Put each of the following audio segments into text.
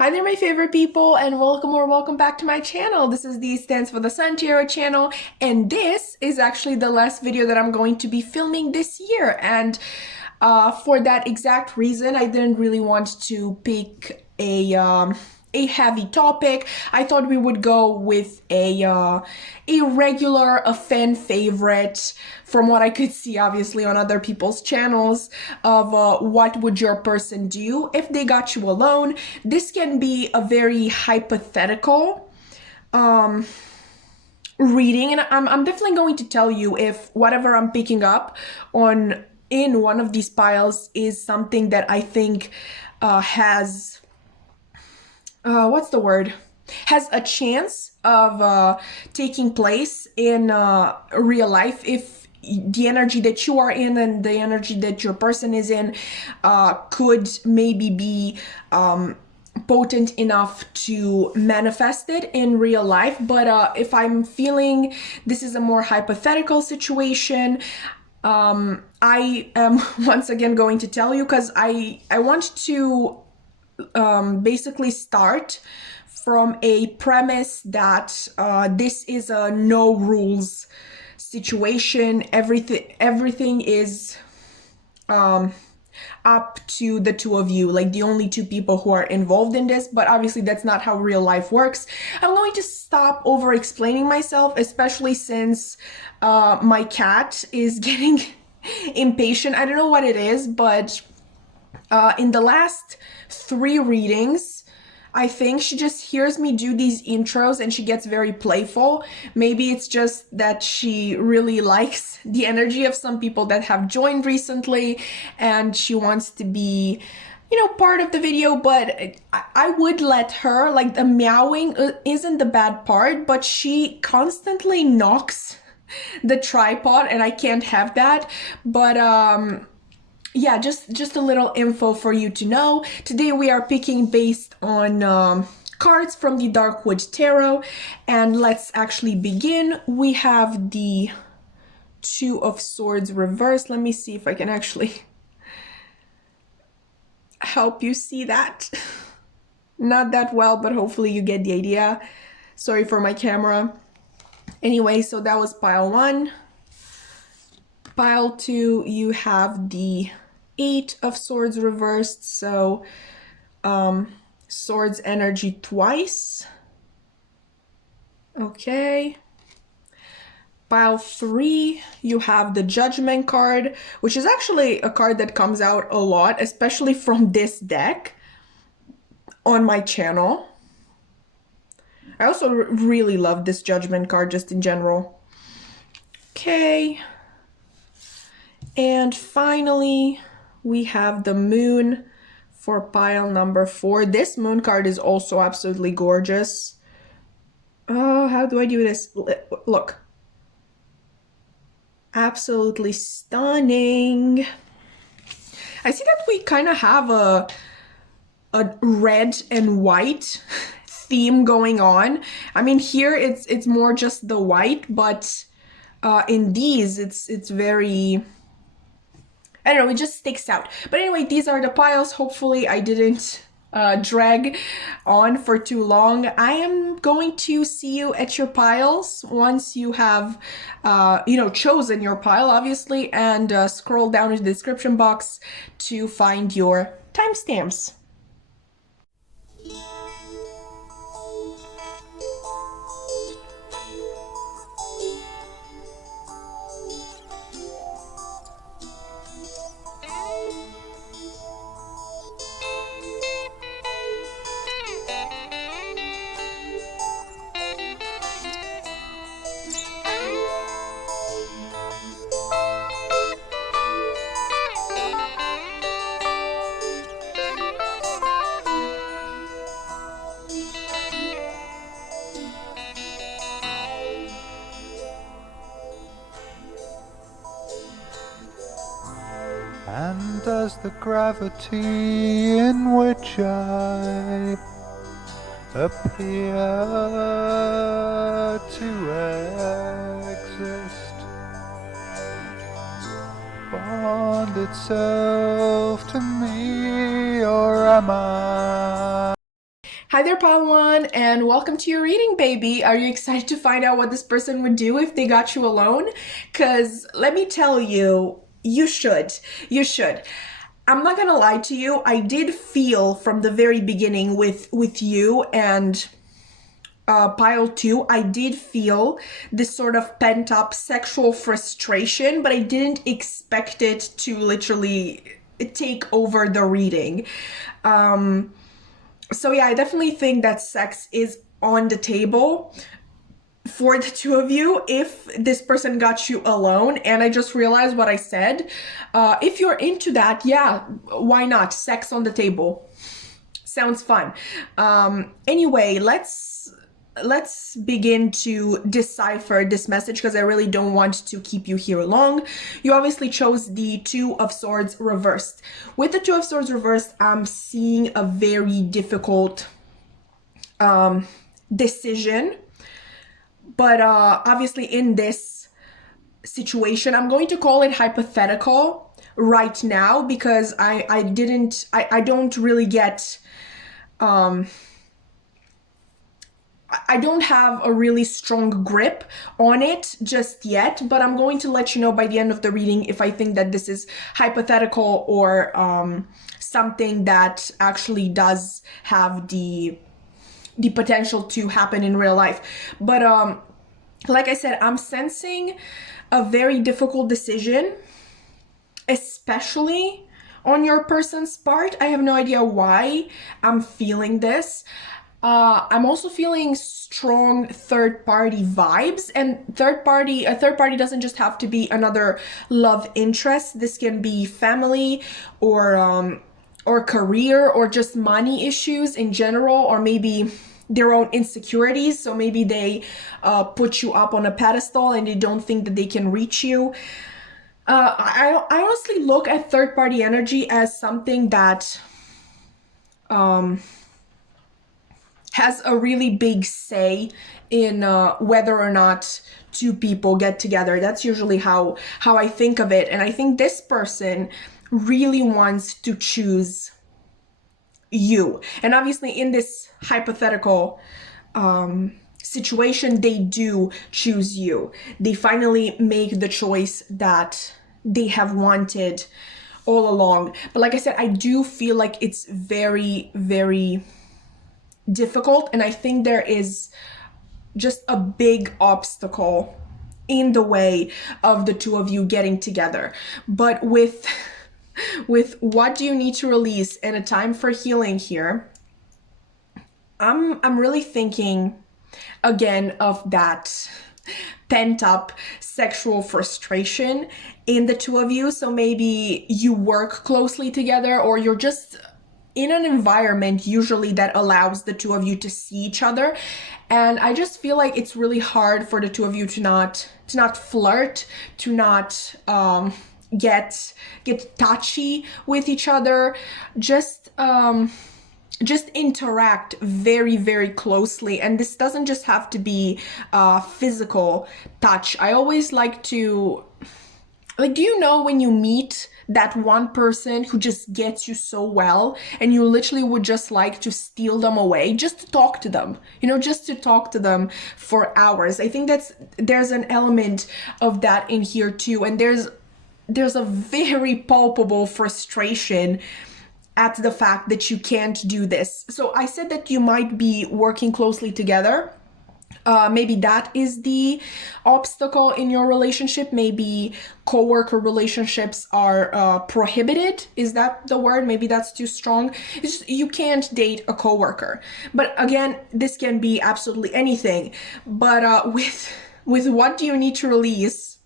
Hi there, my favorite people, and welcome back to my channel. This is the Stands for the Sun Tarot channel, and this is actually the last video that I'm going to be filming this year. And for that exact reason, I didn't really want to pick a heavy topic. I thought we would go with a regular, a fan favorite, from what I could see, obviously, on other people's channels, of what would your person do if they got you alone. This can be a very hypothetical reading, and I'm definitely going to tell you if whatever I'm picking up on in one of these piles is something that I think has what's the word? Has a chance of taking place in real life, if the energy that you are in and the energy that your person is in could maybe be potent enough to manifest it in real life. But if I'm feeling this is a more hypothetical situation, I am once again going to tell you, because I want to basically start from a premise that this is a no rules situation. Everything is up to the two of you, like the only two people who are involved in this. But obviously that's not how real life works. I'm going to stop over explaining myself, especially since my cat is getting impatient. I don't know what it is, but in the last 3 readings, I think she just hears me do these intros and she gets very playful. Maybe it's just that she really likes the energy of some people that have joined recently and she wants to be, part of the video. But I would let her, like, the meowing isn't the bad part, but she constantly knocks the tripod and I can't have that. But yeah, just a little info for you to know. Today we are picking based on cards from the Darkwood Tarot, and let's actually begin. We have the Two of Swords reversed. Let me see if I can actually help you see that. Not that well, but hopefully you get the idea. Sorry for my camera. Anyway, so that was pile 1. Pile 2, you have the Eight of Swords reversed, so swords energy twice. Okay. Pile 3, you have the Judgment card, which is actually a card that comes out a lot, especially from this deck on my channel. I also really love this Judgment card just in general. Okay. And finally, we have the Moon for pile number 4. This Moon card is also absolutely gorgeous. Oh, how do I do this? Look. Absolutely stunning. I see that we kind of have a red and white theme going on. I mean, here it's more just the white, but in these it's very, I don't know, it just sticks out. But anyway, these are the piles. Hopefully I didn't drag on for too long. I am going to see you at your piles once you have, chosen your pile, obviously, and scroll down in the description box to find your timestamps. And does the gravity in which I appear to exist bond itself to me, or am I Hi there, Pawan, and welcome to your reading, baby. Are you excited to find out what this person would do if they got you alone? Because let me tell you, you should. You should. I'm not gonna lie to you. I did feel from the very beginning with you and pile two, I did feel this sort of pent up sexual frustration, but I didn't expect it to literally take over the reading. So yeah, I definitely think that sex is on the table for the two of you if this person got you alone. And I just realized what I said. If you're into that, yeah, why not? Sex on the table. Sounds fun. Anyway, let's begin to decipher this message because I really don't want to keep you here long. You obviously chose the Two of Swords reversed. With the Two of Swords reversed, I'm seeing a very difficult decision. But obviously in this situation, I'm going to call it hypothetical right now because I don't really get I don't have a really strong grip on it just yet, but I'm going to let you know by the end of the reading if I think that this is hypothetical or something that actually does have the potential to happen in real life. But like I said, I'm sensing a very difficult decision, especially on your person's part. I have no idea why I'm feeling this. I'm also feeling strong third party vibes, and a third party doesn't just have to be another love interest. This can be family or career or just money issues in general, or maybe their own insecurities. So maybe they put you up on a pedestal and they don't think that they can reach you. I honestly look at third party energy as something that has a really big say in whether or not two people get together. That's usually how I think of it. And I think this person really wants to choose you. And obviously in this hypothetical situation, they do choose you. They finally make the choice that they have wanted all along. But like I said, I do feel like it's very, very difficult, and I think there is just a big obstacle in the way of the two of you getting together. But with what do you need to release and a time for healing here, I'm really thinking again of that pent up sexual frustration in the two of you. So maybe you work closely together, or you're just in an environment usually that allows the two of you to see each other. And I just feel like it's really hard for the two of you to not flirt, to not get touchy with each other, just interact very, very closely. And this doesn't just have to be physical touch. I always like to, like, do you know when you meet that one person who just gets you so well and you literally would just like to steal them away just to talk to them, just to talk to them for hours? I think there's an element of that in here too. And there's a very palpable frustration at the fact that you can't do this. So I said that you might be working closely together. Maybe that is the obstacle in your relationship. Maybe coworker relationships are prohibited. Is that the word? Maybe that's too strong. It's just, you can't date a coworker. But again, this can be absolutely anything. But with what do you need to release,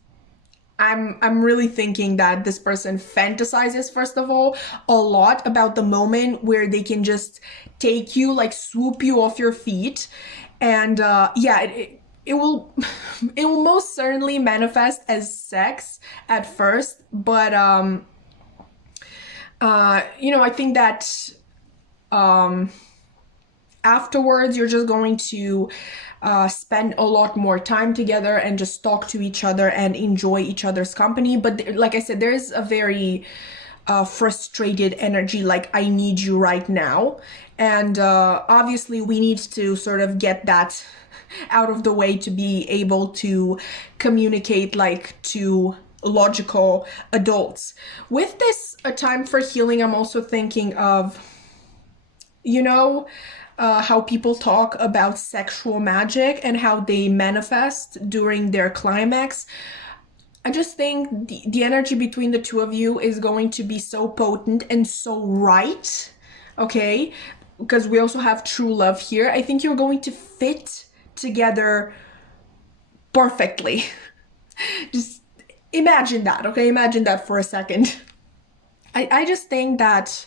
I'm really thinking that this person fantasizes, first of all, a lot about the moment where they can just take you, like swoop you off your feet. And it will most certainly manifest as sex at first, but I think that afterwards you're just going to spend a lot more time together and just talk to each other and enjoy each other's company. But like I said, there's a very frustrated energy, like I need you right now. And obviously we need to sort of get that out of the way to be able to communicate like to logical adults. With this a time for healing, I'm also thinking of, you know, how people talk about sexual magic and how they manifest during their climax. I just think the energy between the two of you is going to be so potent and so right, okay? Because we also have true love here. I think you're going to fit together perfectly. Just imagine that, okay? Imagine that for a second. I just think that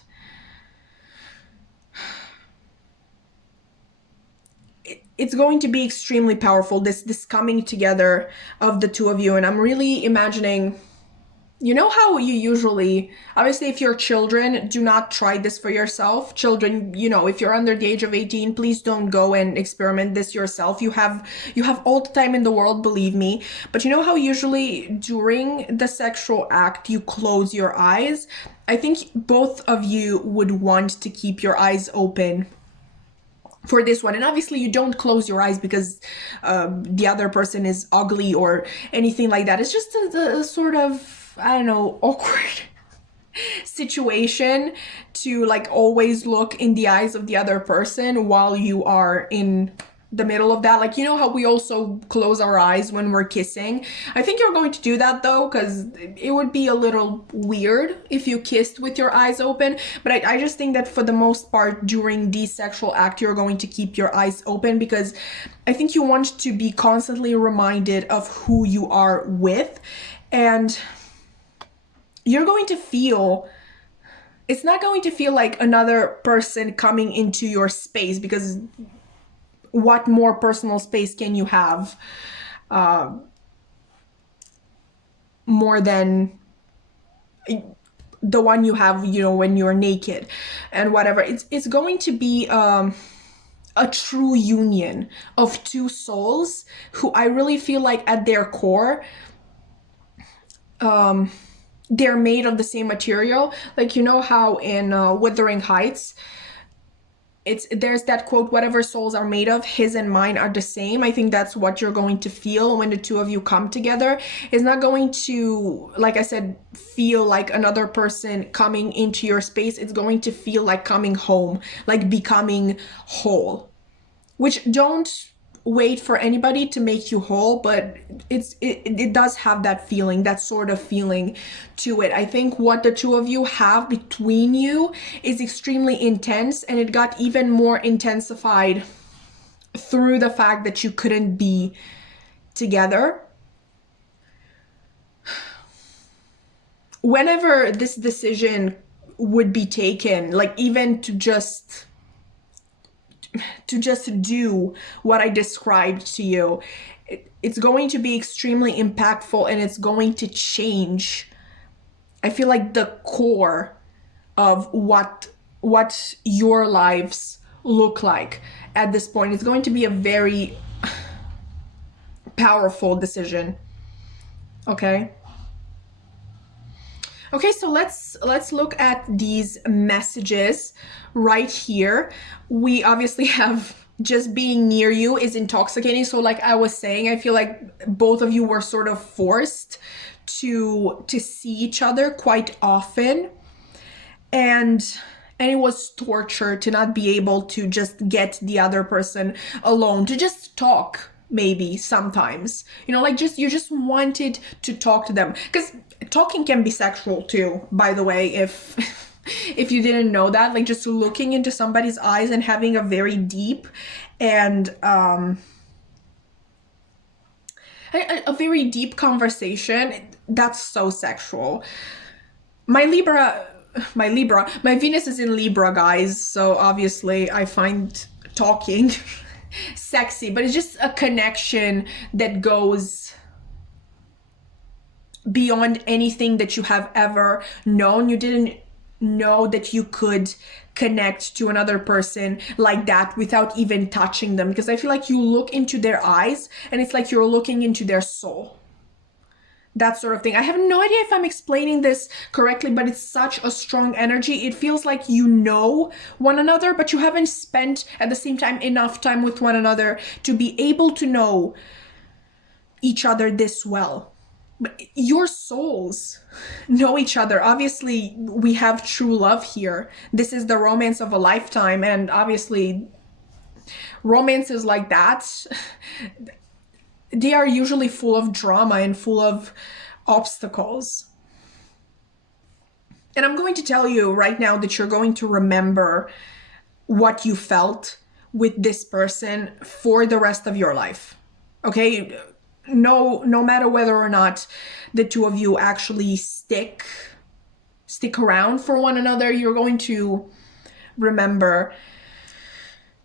it's going to be extremely powerful, this coming together of the two of you. And I'm really imagining, you know how you usually, obviously if you're children, do not try this for yourself. Children, you know, if you're under the age of 18, please don't go and experiment this yourself. You have all the time in the world, believe me. But you know how usually during the sexual act you close your eyes? I think both of you would want to keep your eyes open for this one. And obviously you don't close your eyes because the other person is ugly or anything like that. It's just a sort of, I don't know, awkward situation to like always look in the eyes of the other person while you are in the middle of that. Like, you know how we also close our eyes when we're kissing? I think you're going to do that though, because it would be a little weird if you kissed with your eyes open. But I just think that for the most part during the sexual act, you're going to keep your eyes open, because I think you want to be constantly reminded of who you are with. And you're going to feel, it's not going to feel like another person coming into your space, because what more personal space can you have more than the one you have, you know, when you're naked and whatever. It's going to be a true union of two souls who I really feel like at their core they're made of the same material. Like, you know how in Wuthering Heights, there's that quote, whatever souls are made of, his and mine are the same. I think that's what you're going to feel when the two of you come together. It's not going to, like I said, feel like another person coming into your space. It's going to feel like coming home, like becoming whole. Which, don't wait for anybody to make you whole, but it does have that feeling, that sort of feeling to it. I think what the two of you have between you is extremely intense, and it got even more intensified through the fact that you couldn't be together. Whenever this decision would be taken, like even to just do what I described to you, it's going to be extremely impactful, and it's going to change, I feel like, the core of what your lives look like at this point. It's going to be a very powerful decision. Okay, so let's look at these messages right here. We obviously have, just being near you is intoxicating. So like I was saying, I feel like both of you were sort of forced to see each other quite often. And it was torture to not be able to just get the other person alone, to just talk. Maybe sometimes, you know, like you just wanted to talk to them, because talking can be sexual too, by the way, if you didn't know that. Like just looking into somebody's eyes and having a very deep and a very deep conversation, that's so sexual. My Venus is in Libra, guys, so obviously I find talking sexy, but it's just a connection that goes beyond anything that you have ever known. You didn't know that you could connect to another person like that without even touching them, because I feel like you look into their eyes and it's like you're looking into their soul. that sort of thing. I have no idea if I'm explaining this correctly, but it's such a strong energy. It feels like you know one another, but you haven't spent at the same time enough time with one another to be able to know each other this well. But your souls know each other. Obviously, we have true love here. This is the romance of a lifetime, and obviously romances like that, they are usually full of drama and full of obstacles. And I'm going to tell you right now that you're going to remember what you felt with this person for the rest of your life. Okay? No matter whether or not the two of you actually stick around for one another, you're going to remember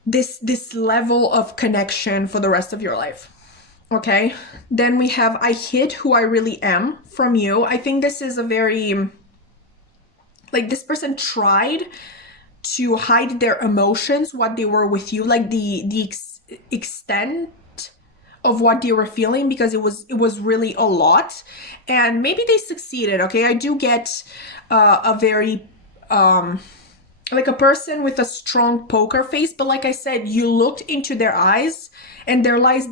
this level of connection for the rest of your life. Okay, then we have I hid who I really am from you. I think this is a very, like, this person tried to hide their emotions, what they were with you, like the extent of what they were feeling, because it was really a lot, and maybe they succeeded. Okay, I do get a very like a person with a strong poker face, but like I said, you looked into their eyes and their eyes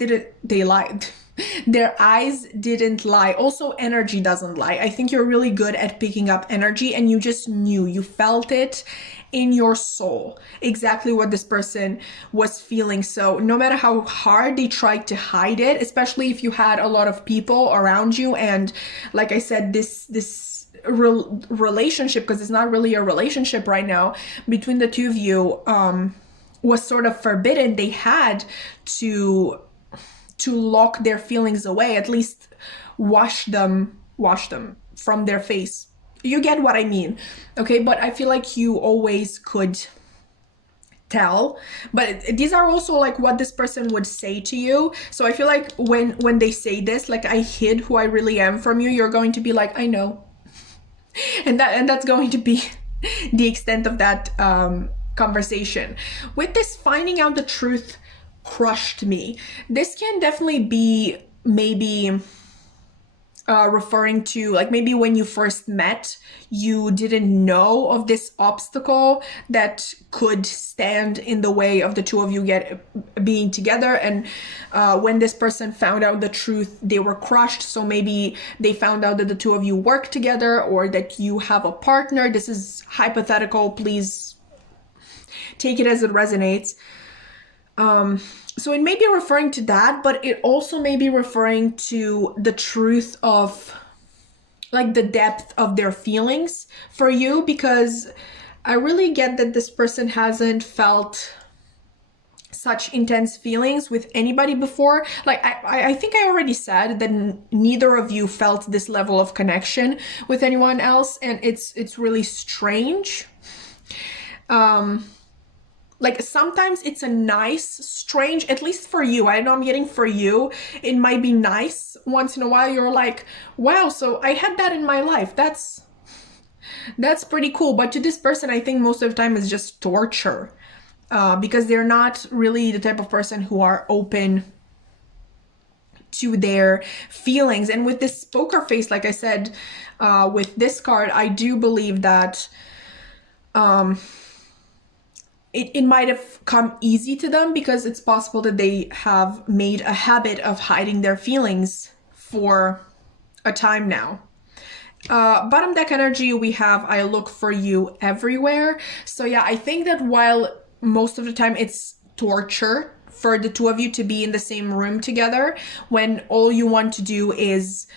didn't lie. Also, energy doesn't lie. I think you're really good at picking up energy, and you just knew, you felt it in your soul exactly what this person was feeling. So no matter how hard they tried to hide it, especially if you had a lot of people around you, and like I said, this relationship, because it's not really a relationship right now between the two of you, was sort of forbidden. They had to lock their feelings away, at least wash them from their face. You get what I mean, okay? But I feel like you always could tell, but these are also like what this person would say to you. So I feel like when they say this, like, I hid who I really am from you, you're going to be like, I know. And that's going to be the extent of that conversation. With this, finding out the truth crushed me. This can definitely be maybe referring to, like, maybe when you first met, you didn't know of this obstacle that could stand in the way of the two of you being together. And when this person found out the truth, they were crushed. So maybe they found out that the two of you work together, or that you have a partner. This is hypothetical. Please take it as it resonates. So it may be referring to that, but it also may be referring to the truth of, like, the depth of their feelings for you, because I really get that this person hasn't felt such intense feelings with anybody before. Like, I think I already said that neither of you felt this level of connection with anyone else, and it's really strange. Like, sometimes it's a nice, strange, at least for you. I know I'm getting for you. It might be nice once in a while. You're like, wow, so I had that in my life. That's pretty cool. But to this person, I think most of the time is just torture, because they're not really the type of person who are open to their feelings. And with this poker face, like I said, with this card, I do believe that it might have come easy to them, because it's possible that they have made a habit of hiding their feelings for a time now. Bottom deck energy, we have I look for you everywhere. So yeah, I think that while most of the time it's torture for the two of you to be in the same room together, when all you want to do is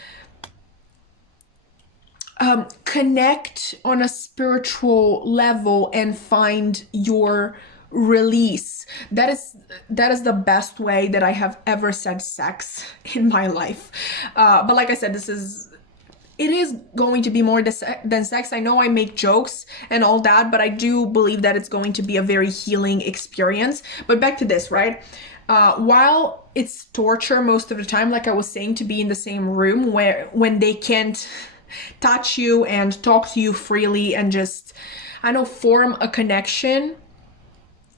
connect on a spiritual level and find your release. That is the best way that I have ever said sex in my life. But like I said, it is going to be more than sex. I know I make jokes and all that, but I do believe that it's going to be a very healing experience. But back to this, right? While it's torture most of the time, like I was saying, to be in the same room when they can't touch you and talk to you freely and just, I know, form a connection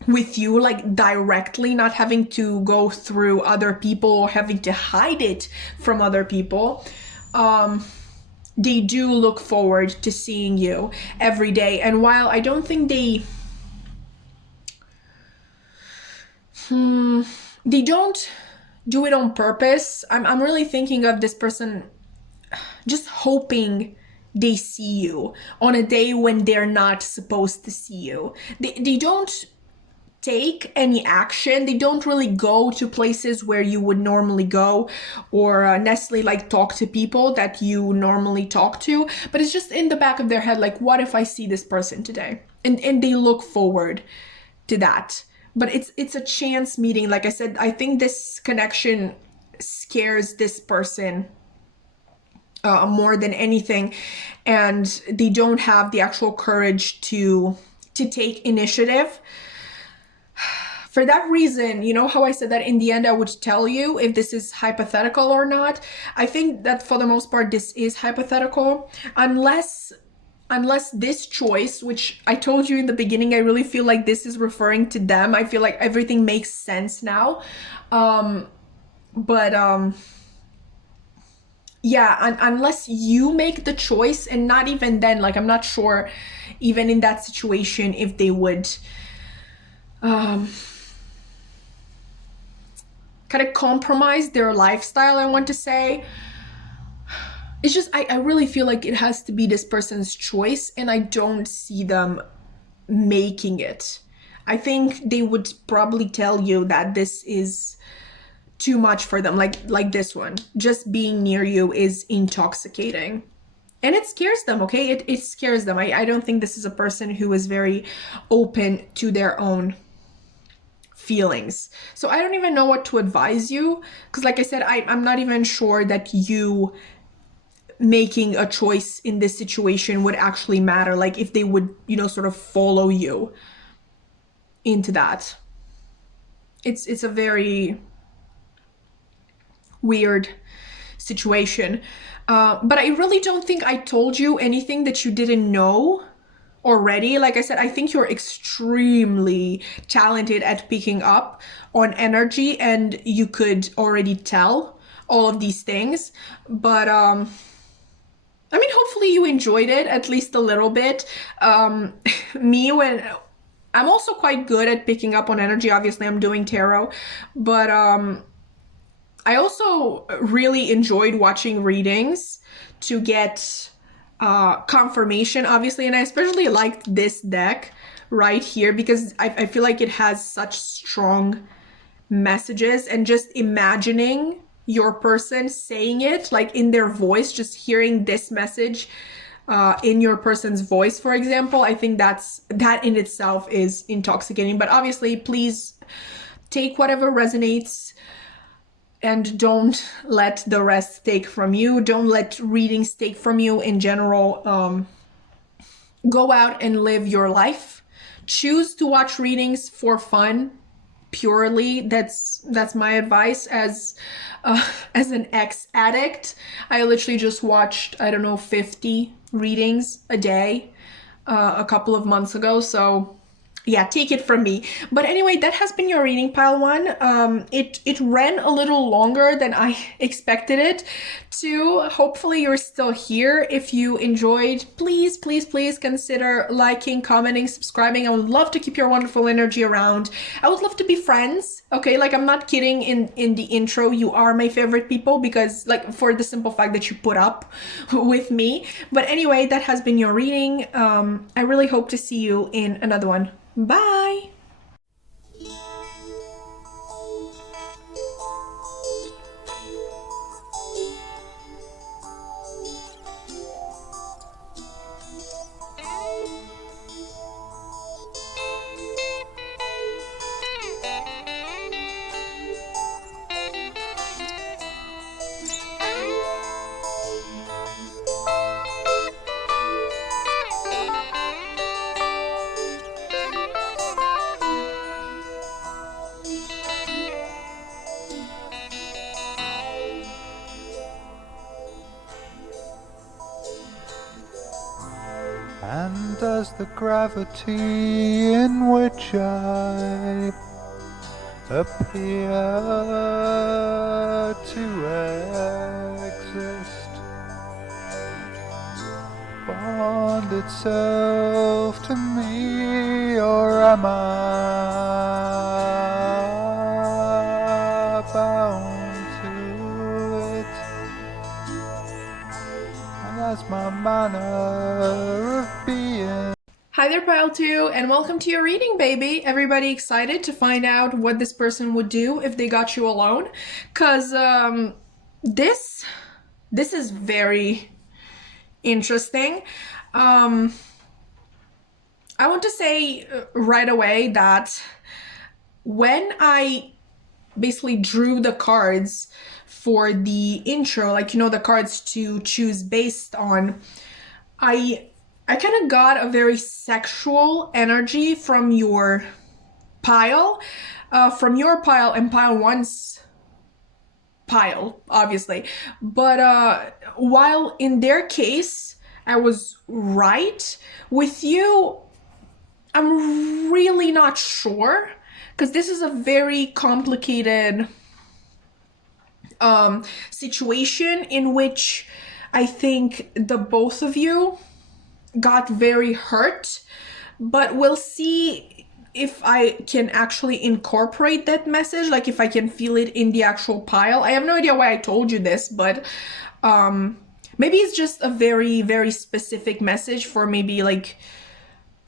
with you, like directly, not having to go through other people or having to hide it from other people. they do look forward to seeing you every day. And while I don't think they don't do it on purpose, I'm really thinking of this person just hoping they see you on a day when they're not supposed to see you. They don't take any action. They don't really go to places where you would normally go, or necessarily like talk to people that you normally talk to, but it's just in the back of their head, like, what if I see this person today? And they look forward to that. But it's a chance meeting. Like I said, I think this connection scares this person more than anything, and they don't have the actual courage to take initiative. For that reason, you know how I said that in the end I would tell you if this is hypothetical or not? I think that for the most part this is hypothetical, unless this choice, which I told you in the beginning, I really feel like this is referring to them. I feel like everything makes sense now. Yeah, unless you make the choice, and not even then, like, I'm not sure even in that situation if they would kind of compromise their lifestyle, I want to say. It's just, I really feel like it has to be this person's choice, and I don't see them making it. I think they would probably tell you that this is too much for them, like this one. Just being near you is intoxicating. And it scares them, okay? It scares them. I don't think this is a person who is very open to their own feelings. So I don't even know what to advise you, because like I said, I'm not even sure that you making a choice in this situation would actually matter, like if they would, you know, sort of follow you into that. It's a very weird situation. But I really don't think I told you anything that you didn't know already. Like I said, I think you're extremely talented at picking up on energy, and you could already tell all of these things. But I mean, hopefully you enjoyed it at least a little bit. When I'm also quite good at picking up on energy. Obviously, I'm doing tarot, but I also really enjoyed watching readings to get confirmation, obviously, and I especially liked this deck right here because I feel like it has such strong messages, and just imagining your person saying it, like in their voice, just hearing this message in your person's voice, for example, I think that in itself is intoxicating. But obviously, please take whatever resonates and don't let the rest take from you. Don't let readings take from you in general. Go out and live your life. Choose to watch readings for fun, purely. That's my advice as an ex-addict. I literally just watched, I don't know, 50 readings a day a couple of months ago. So yeah, take it from me. But anyway, that has been your reading, pile one. It ran a little longer than I expected it to. Hopefully you're still here. If you enjoyed, please consider liking, commenting, subscribing. I would love to keep your wonderful energy around. I would love to be friends. Okay, like, I'm not kidding in the intro. You are my favorite people, because, like, for the simple fact that you put up with me. But anyway, that has been your reading. I really hope to see you in another one. Bye! And does the gravity in which I appear to exist bond itself to me, or am I bound to it? And that's my manner of being. Hi there, Pile 2, and welcome to your reading, baby. Everybody excited to find out what this person would do if they got you alone? Because this is very interesting. I want to say right away that when I basically drew the cards for the intro, like, you know, the cards to choose based on, I kind of got a very sexual energy from your pile, and pile one's pile, obviously. But while in their case, I was right, with you, I'm really not sure, because this is a very complicated situation in which I think the both of you got very hurt, but we'll see if I can actually incorporate that message, like if I can feel it in the actual pile. I have no idea why I told you this, but maybe it's just a very, very specific message for maybe like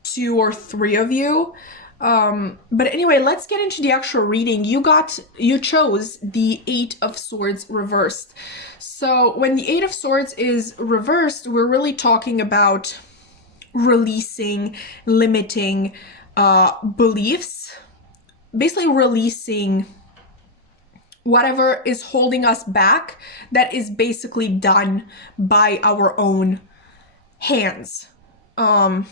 2 or 3 of you. But anyway, let's get into the actual reading. You chose the 8 of Swords reversed. So when the 8 of Swords is reversed, we're really talking about releasing limiting beliefs, basically releasing whatever is holding us back that is basically done by our own hands. I'm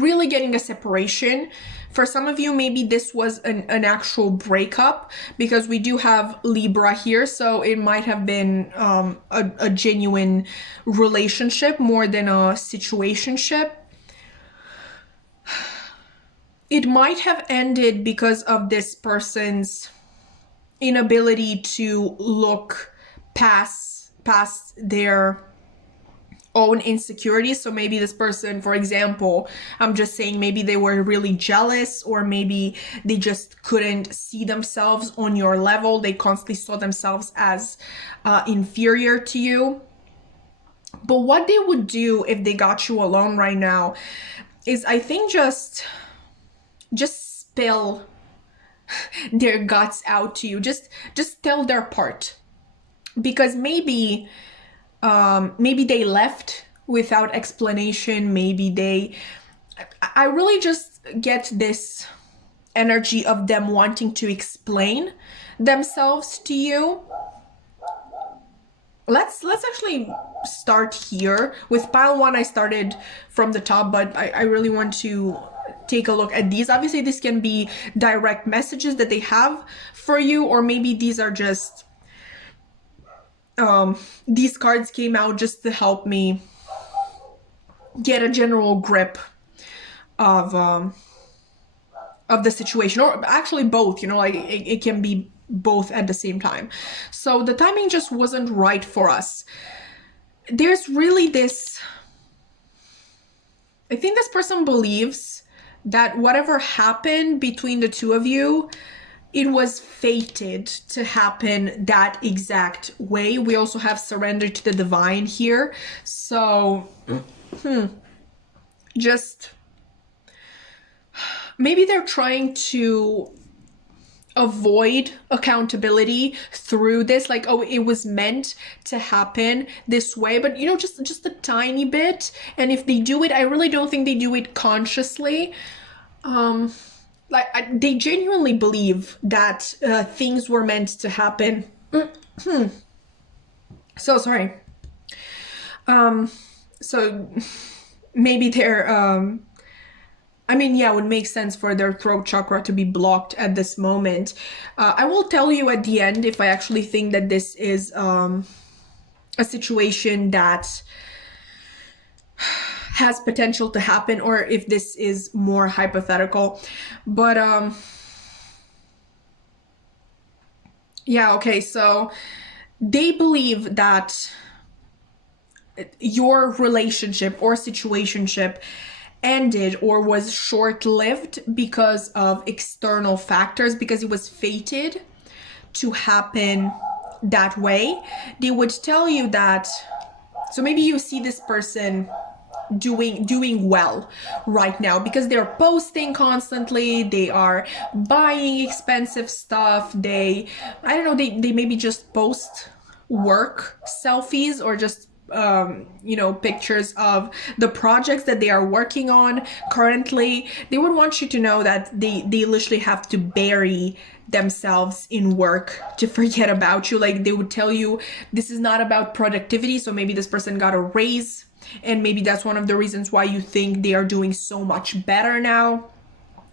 really getting a separation. For some of you, maybe this was an actual breakup, because we do have Libra here, so it might have been a genuine relationship more than a situationship. It might have ended because of this person's inability to look past their own insecurities. So maybe this person, for example, I'm just saying, maybe they were really jealous, or maybe they just couldn't see themselves on your level. They constantly saw themselves as inferior to you. But what they would do if they got you alone right now is, I think, just spill their guts out to you. Just tell their part, because maybe they left without explanation. I really just get this energy of them wanting to explain themselves to you. Let's actually start here. With pile 1, I started from the top, but I really want to take a look at these. Obviously, this can be direct messages that they have for you, or maybe these are just these cards came out just to help me get a general grip of the situation, or actually both, you know, like it can be both at the same time. So the timing just wasn't right for us. There's really this, I think this person believes that whatever happened between the two of you, it was fated to happen that exact way. We also have surrender to the divine here. So, just maybe they're trying to avoid accountability through this, like, oh, it was meant to happen this way, but you know, just a tiny bit. And if they do it, I really don't think they do it consciously. They genuinely believe that things were meant to happen. So sorry. So maybe they're it would make sense for their throat chakra to be blocked at this moment. I will tell you at the end if I actually think that this is a situation that has potential to happen, or if this is more hypothetical. But okay, so they believe that your relationship or situationship ended or was short-lived because of external factors, because it was fated to happen that way. They would tell you that, so maybe you see this person doing well right now because they're posting constantly, they are buying expensive stuff, I don't know, they maybe just post work selfies or just pictures of the projects that they are working on currently. They would want you to know that they literally have to bury themselves in work to forget about you. Like, they would tell you this is not about productivity. So maybe this person got a raise, and maybe that's one of the reasons why you think they are doing so much better now.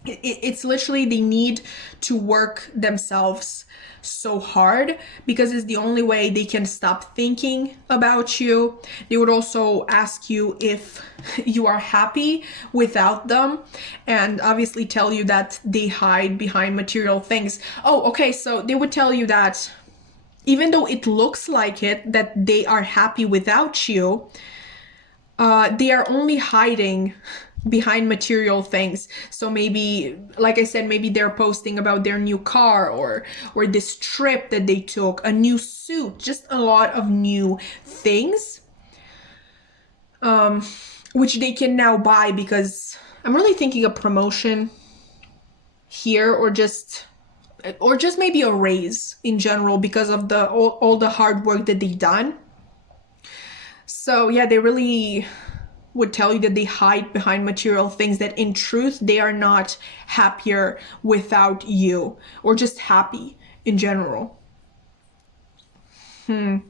It's literally they need to work themselves so hard because it's the only way they can stop thinking about you. They would also ask you if you are happy without them, and obviously tell you that they hide behind material things. Oh, okay, so they would tell you that even though it looks like it, that they are happy without you, they are only hiding behind material things. So maybe, like I said, maybe they're posting about their new car or this trip that they took, a new suit, just a lot of new things, which they can now buy, because I'm really thinking a promotion here, or just maybe a raise in general because of all the hard work that they've done. So yeah, they really would tell you that they hide behind material things, that in truth they are not happier without you, or just happy in general. I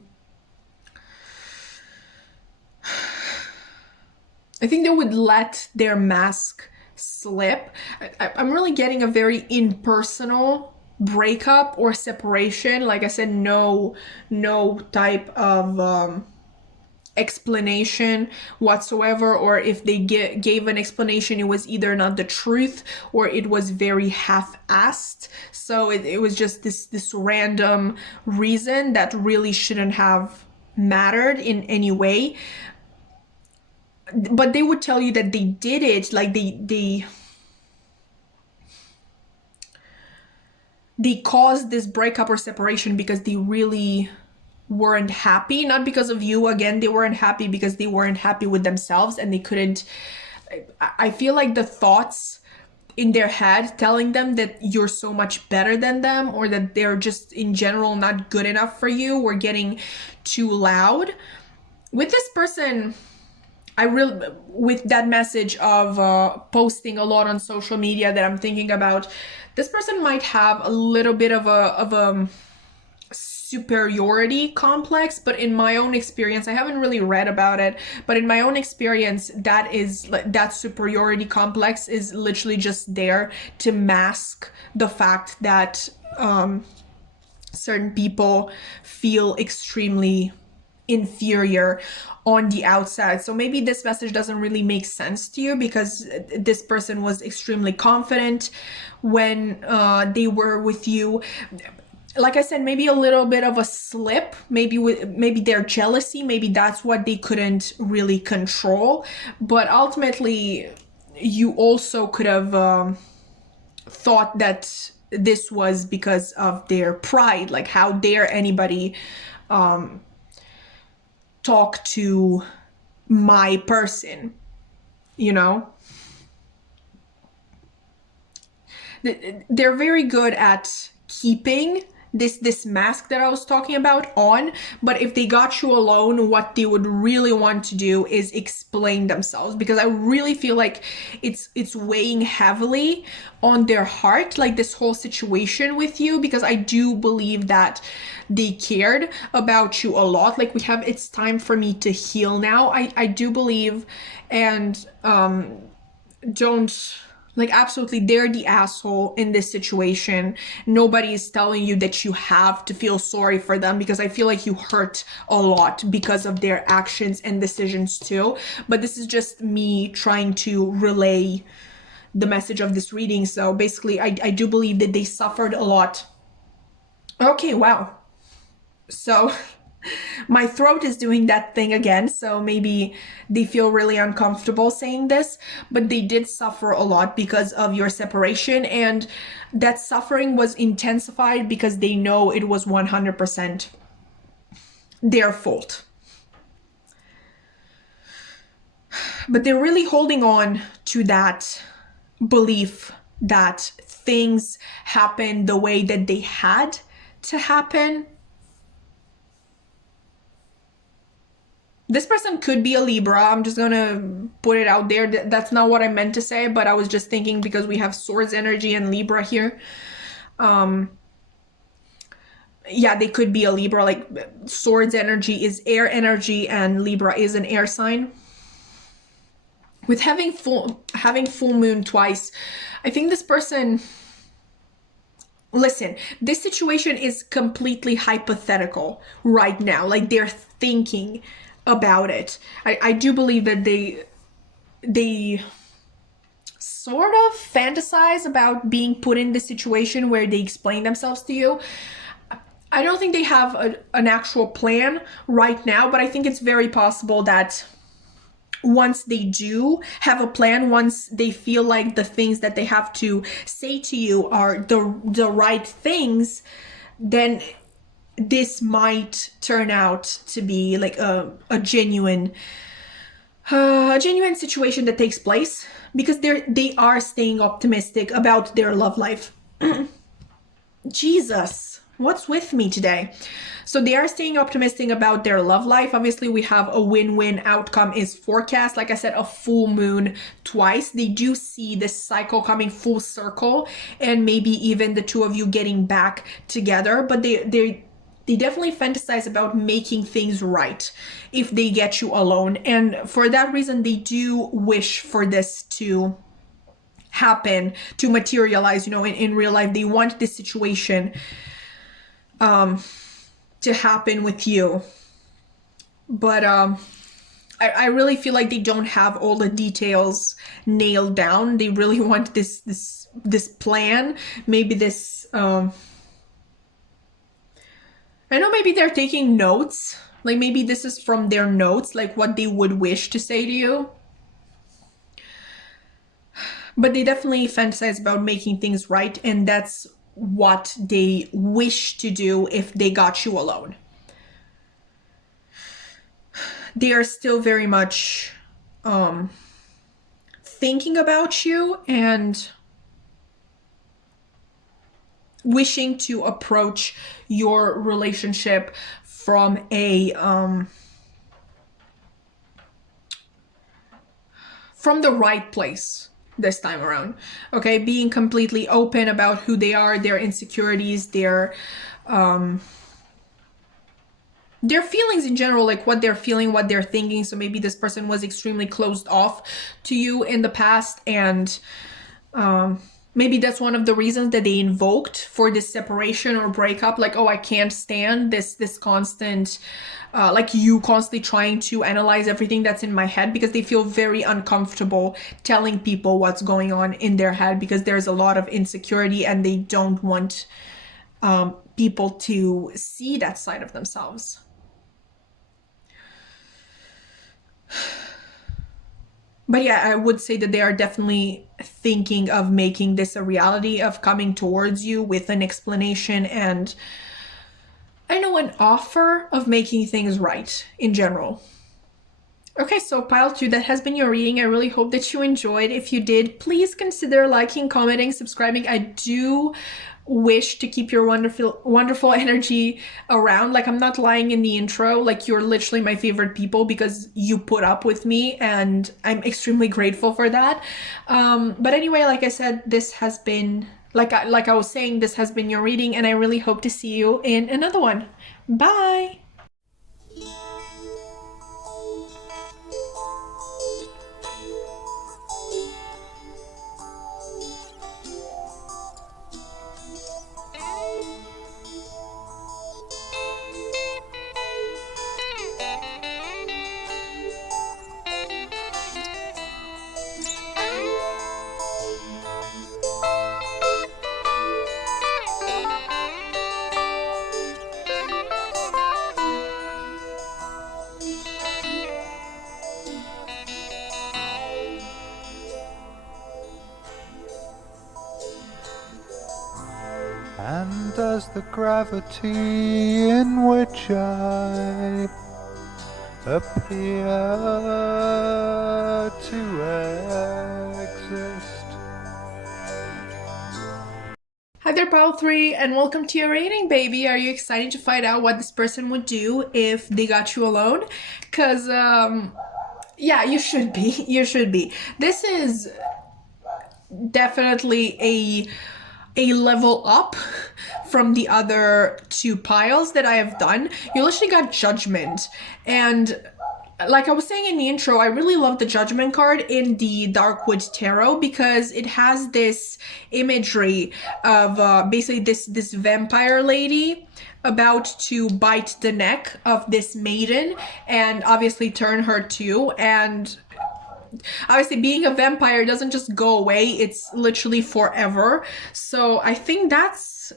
think they would let their mask slip. I'm really getting a very impersonal breakup or separation. Like I said, no type of explanation whatsoever, or if they gave an explanation, it was either not the truth or it was very half-assed. So it was just this random reason that really shouldn't have mattered in any way. But they would tell you that they did it, like they caused this breakup or separation because they really weren't happy, not because of you. Again, they weren't happy because they weren't happy with themselves, and they couldn't. I feel like the thoughts in their head telling them that you're so much better than them, or that they're just in general not good enough for you, were getting too loud. With this person, with that message of posting a lot on social media that I'm thinking about, this person might have a little bit of a superiority complex. But in my own experience, I haven't really read about it, but in my own experience, that superiority complex is literally just there to mask the fact that certain people feel extremely inferior on the outside. So maybe this message doesn't really make sense to you because this person was extremely confident when they were with you. Like I said, maybe a little bit of a slip, maybe their jealousy, maybe that's what they couldn't really control. But ultimately, you also could have thought that this was because of their pride. Like, how dare anybody talk to my person, you know? They're very good at keeping this mask that I was talking about on, but if they got you alone, what they would really want to do is explain themselves, because I really feel like it's weighing heavily on their heart, like this whole situation with you, because I do believe that they cared about you a lot. Like, it's time for me to heal now. I do believe, and don't, like, absolutely, they're the asshole in this situation. Nobody is telling you that you have to feel sorry for them, because I feel like you hurt a lot because of their actions and decisions too. But this is just me trying to relay the message of this reading. So basically, I do believe that they suffered a lot. Okay, wow. So My throat is doing that thing again, so maybe they feel really uncomfortable saying this, but they did suffer a lot because of your separation, and that suffering was intensified because they know it was 100% their fault. But they're really holding on to that belief that things happen the way that they had to happen. This person could be a Libra. I'm just gonna put it out there. That's not what I meant to say, but I was just thinking because we have Swords energy and Libra here. Yeah, they could be a Libra. Like Swords energy is air energy and Libra is an air sign. With having full moon twice, I think this person, listen, this situation is completely hypothetical right now. Like they're thinking about it. I do believe that they sort of fantasize about being put in this situation where they explain themselves to you. I don't think they have an actual plan right now, but I think it's very possible that once they do have a plan, once they feel like the things that they have to say to you are the right things, then this might turn out to be like a genuine situation that takes place, because they are staying optimistic about their love life. Jesus, what's with me today? So they are staying optimistic about their love life. Obviously, we have a win-win outcome is forecast. Like I said, a full moon twice. They do see this cycle coming full circle, and maybe even the two of you getting back together. But they definitely fantasize about making things right if they get you alone. And for that reason, they do wish for this to happen, to materialize, in real life. They want this situation to happen with you. But I really feel like they don't have all the details nailed down. They really want this plan. Maybe this I know, maybe they're taking notes. Like maybe this is from their notes, like what they would wish to say to you. But they definitely fantasize about making things right, and that's what they wish to do if they got you alone. They are still very much thinking about you and wishing to approach your relationship from from the right place this time around. Okay, being completely open about who they are, their insecurities, their feelings in general, like what they're feeling, what they're thinking. So maybe this person was extremely closed off to you in the past, and maybe that's one of the reasons that they invoked for this separation or breakup. Like, oh, I can't stand this constant, like you constantly trying to analyze everything that's in my head, because they feel very uncomfortable telling people what's going on in their head, because there's a lot of insecurity and they don't want people to see that side of themselves. But yeah, I would say that they are definitely thinking of making this a reality, of coming towards you with an explanation and, I know, an offer of making things right in general. Okay, so pile 2, that has been your reading. I really hope that you enjoyed. If you did, please consider liking, commenting, subscribing. I do wish to keep your wonderful energy around. Like, I'm not lying in the intro. Like, you're literally my favorite people because you put up with me, and I'm extremely grateful for that. But anyway, like I said, this has been, like I was saying, this has been your reading, and I really hope to see you in another one. Bye! And does the gravity in which I appear to exist. Hi there, Pile 3, and welcome to your rating, baby. Are you excited to find out what this person would do if they got you alone? Because, yeah, you should be. You should be. This is definitely a level up from the other two piles that I have done. You literally got Judgment, and like I was saying in the intro, I really love the Judgment card in the Darkwood Tarot because it has this imagery of basically this vampire lady about to bite the neck of this maiden and obviously turn her too. And obviously being a vampire doesn't just go away, it's literally forever. So I think that's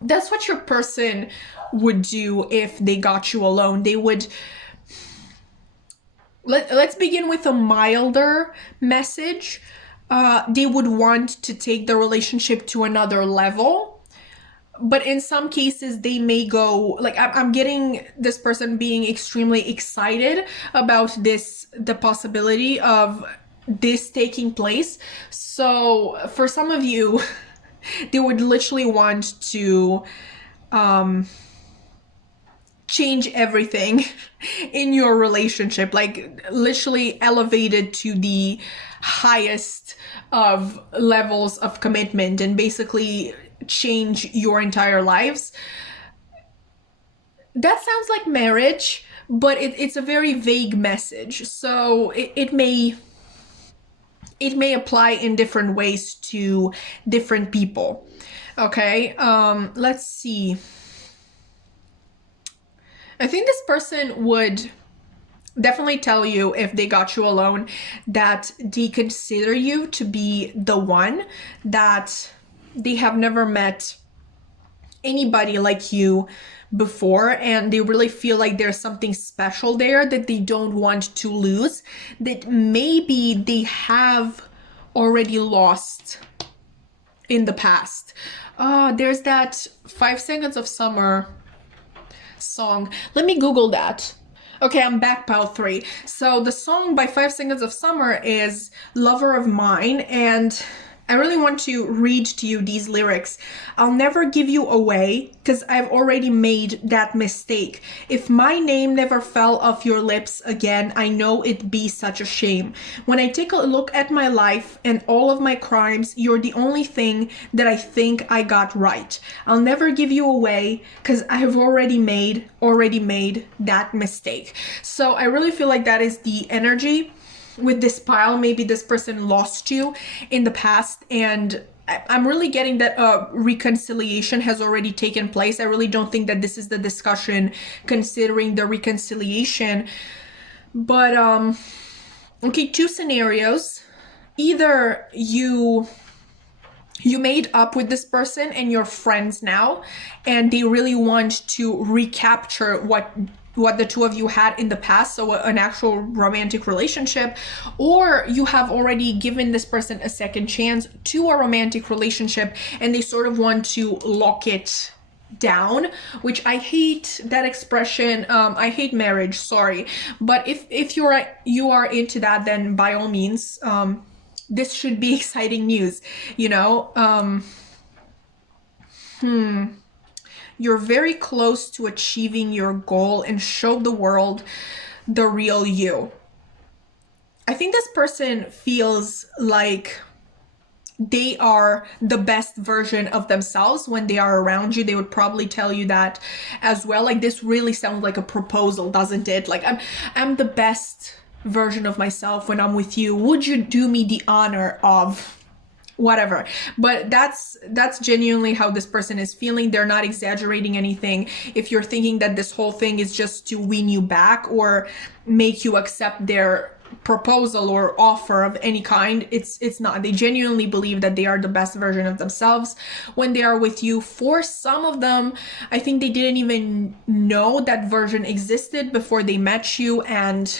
what your person would do if they got you alone. They would let's begin with a milder message. They would want to take the relationship to another level, but in some cases they may go like I'm getting this person being extremely excited about the possibility of this taking place. So for some of you they would literally want to change everything in your relationship, like literally elevated to the highest of levels of commitment and basically change your entire lives. That sounds like marriage, but it's a very vague message, so it may apply in different ways to different people. Okay, let's see. I think this person would definitely tell you if they got you alone that they consider you to be the one, that they have never met anybody like you before, and they really feel like there's something special there that they don't want to lose, that maybe they have already lost in the past. There's that 5 Seconds of Summer song. Let me Google that. Okay, I'm back, Pile 3. So the song by 5 Seconds of Summer is Lover of Mine, and I really want to read to you these lyrics. I'll never give you away, because I've already made that mistake. If my name never fell off your lips again, I know it'd be such a shame. When I take a look at my life and all of my crimes, you're the only thing that I think I got right. I'll never give you away, because I have already made that mistake. So I really feel like that is the energy with this pile. Maybe this person lost you in the past, and I'm really getting that reconciliation has already taken place. I really don't think that this is the discussion considering the reconciliation. But okay, 2 scenarios. Either you made up with this person and you're friends now, and they really want to recapture what the two of you had in the past, so an actual romantic relationship, or you have already given this person a second chance to a romantic relationship and they sort of want to lock it down, which I hate that expression. I hate marriage, sorry, but if you are into that, then by all means, this should be exciting news, you know. You're very close to achieving your goal and show the world the real you. I think this person feels like they are the best version of themselves when they are around you. They would probably tell you that as well. Like, this really sounds like a proposal, doesn't it? Like, I'm the best version of myself when I'm with you. Would you do me the honor of whatever? But that's genuinely how this person is feeling. They're not exaggerating anything. If you're thinking that this whole thing is just to win you back or make you accept their proposal or offer of any kind, it's not. They genuinely believe that they are the best version of themselves when they are with you. For some of them, I think they didn't even know that version existed before they met you, and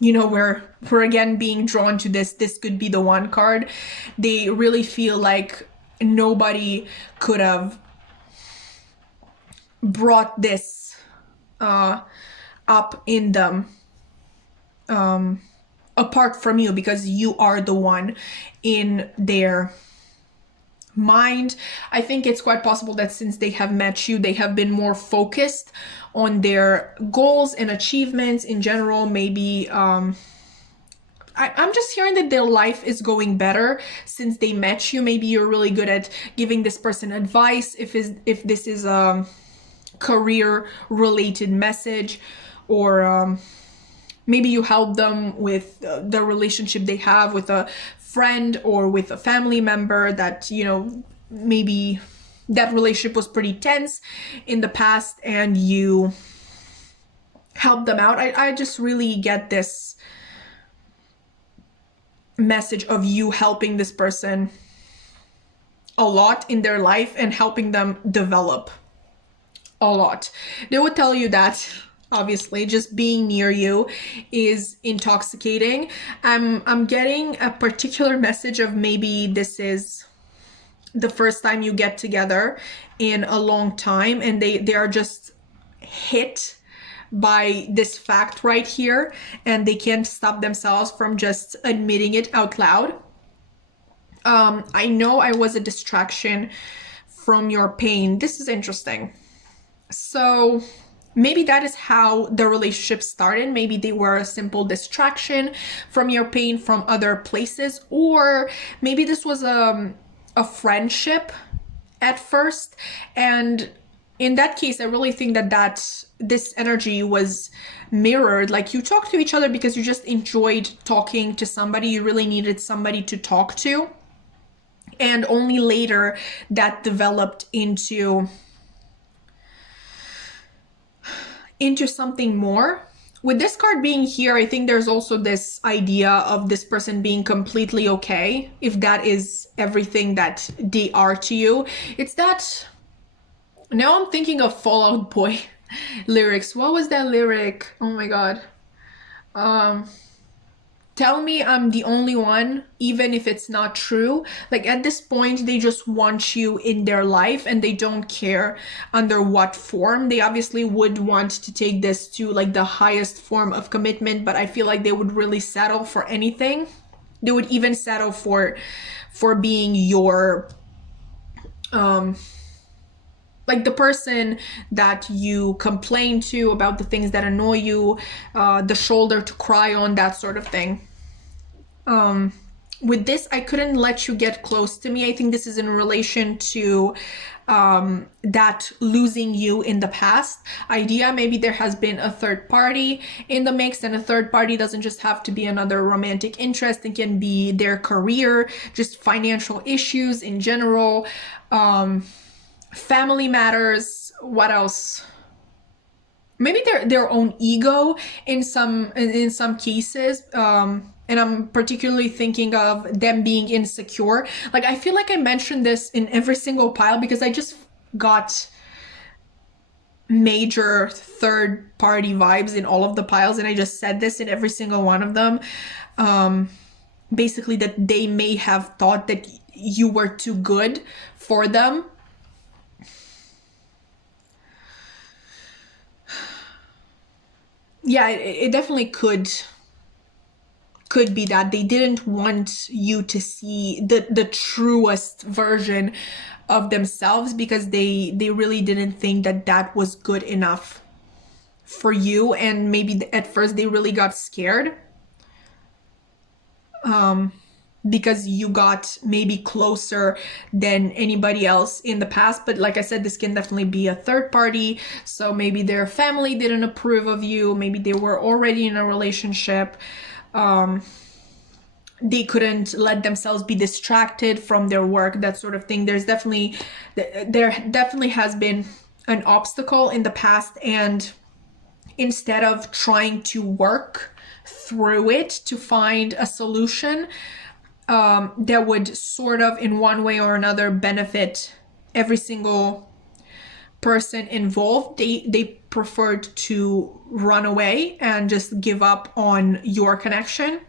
you know, we're again being drawn to this could be the one card. They really feel like nobody could have brought this up in them apart from you, because you are the one in their mind. I think it's quite possible that since they have met you, they have been more focused on their goals and achievements in general. Maybe I'm just hearing that their life is going better since they met you. Maybe you're really good at giving this person advice if this is a career related message, or maybe you help them with the relationship they have with a friend or with a family member that, you know, maybe that relationship was pretty tense in the past and you help them out. I just really get this message of you helping this person a lot in their life and helping them develop a lot. They would tell you that obviously just being near you is intoxicating. I'm getting a particular message of maybe this is the first time you get together in a long time and they are just hit by this fact right here and they can't stop themselves from just admitting it out loud. I know I was a distraction from your pain. This is interesting. So maybe that is how the relationship started. Maybe they were a simple distraction from your pain from other places, or maybe this was a friendship at first. And in that case, I really think that this energy was mirrored. Like you talked to each other because you just enjoyed talking to somebody. You really needed somebody to talk to. And only later that developed into something more. With this card being here, I think there's also this idea of this person being completely okay, if that is everything that they are to you. It's that, now I'm thinking of Fall Out Boy lyrics. What was that lyric? Oh my god. Tell me I'm the only one, even if it's not true. Like at this point, they just want you in their life and they don't care under what form. They obviously would want to take this to like the highest form of commitment, but I feel like they would really settle for anything. They would even settle for being your, like the person that you complain to about the things that annoy you, the shoulder to cry on, that sort of thing. With this, I couldn't let you get close to me. I think this is in relation to that losing you in the past idea. Maybe there has been a third party in the mix, and a third party doesn't just have to be another romantic interest. It can be their career, just financial issues in general, family matters. What else? Maybe their own ego in some cases. And I'm particularly thinking of them being insecure. Like, I feel like I mentioned this in every single pile because I just got major third party vibes in all of the piles, and I just said this in every single one of them. Basically that they may have thought that you were too good for them. Yeah, it definitely could be that they didn't want you to see the truest version of themselves because they really didn't think that was good enough for you, and maybe at first they really got scared because you got maybe closer than anybody else in the past. But like I said, this can definitely be a third party. So maybe their family didn't approve of you. Maybe they were already in a relationship. They couldn't let themselves be distracted from their work, that sort of thing. There definitely has been an obstacle in the past, and instead of trying to work through it to find a solution that would sort of in one way or another benefit every single person involved, they preferred to run away and just give up on your connection.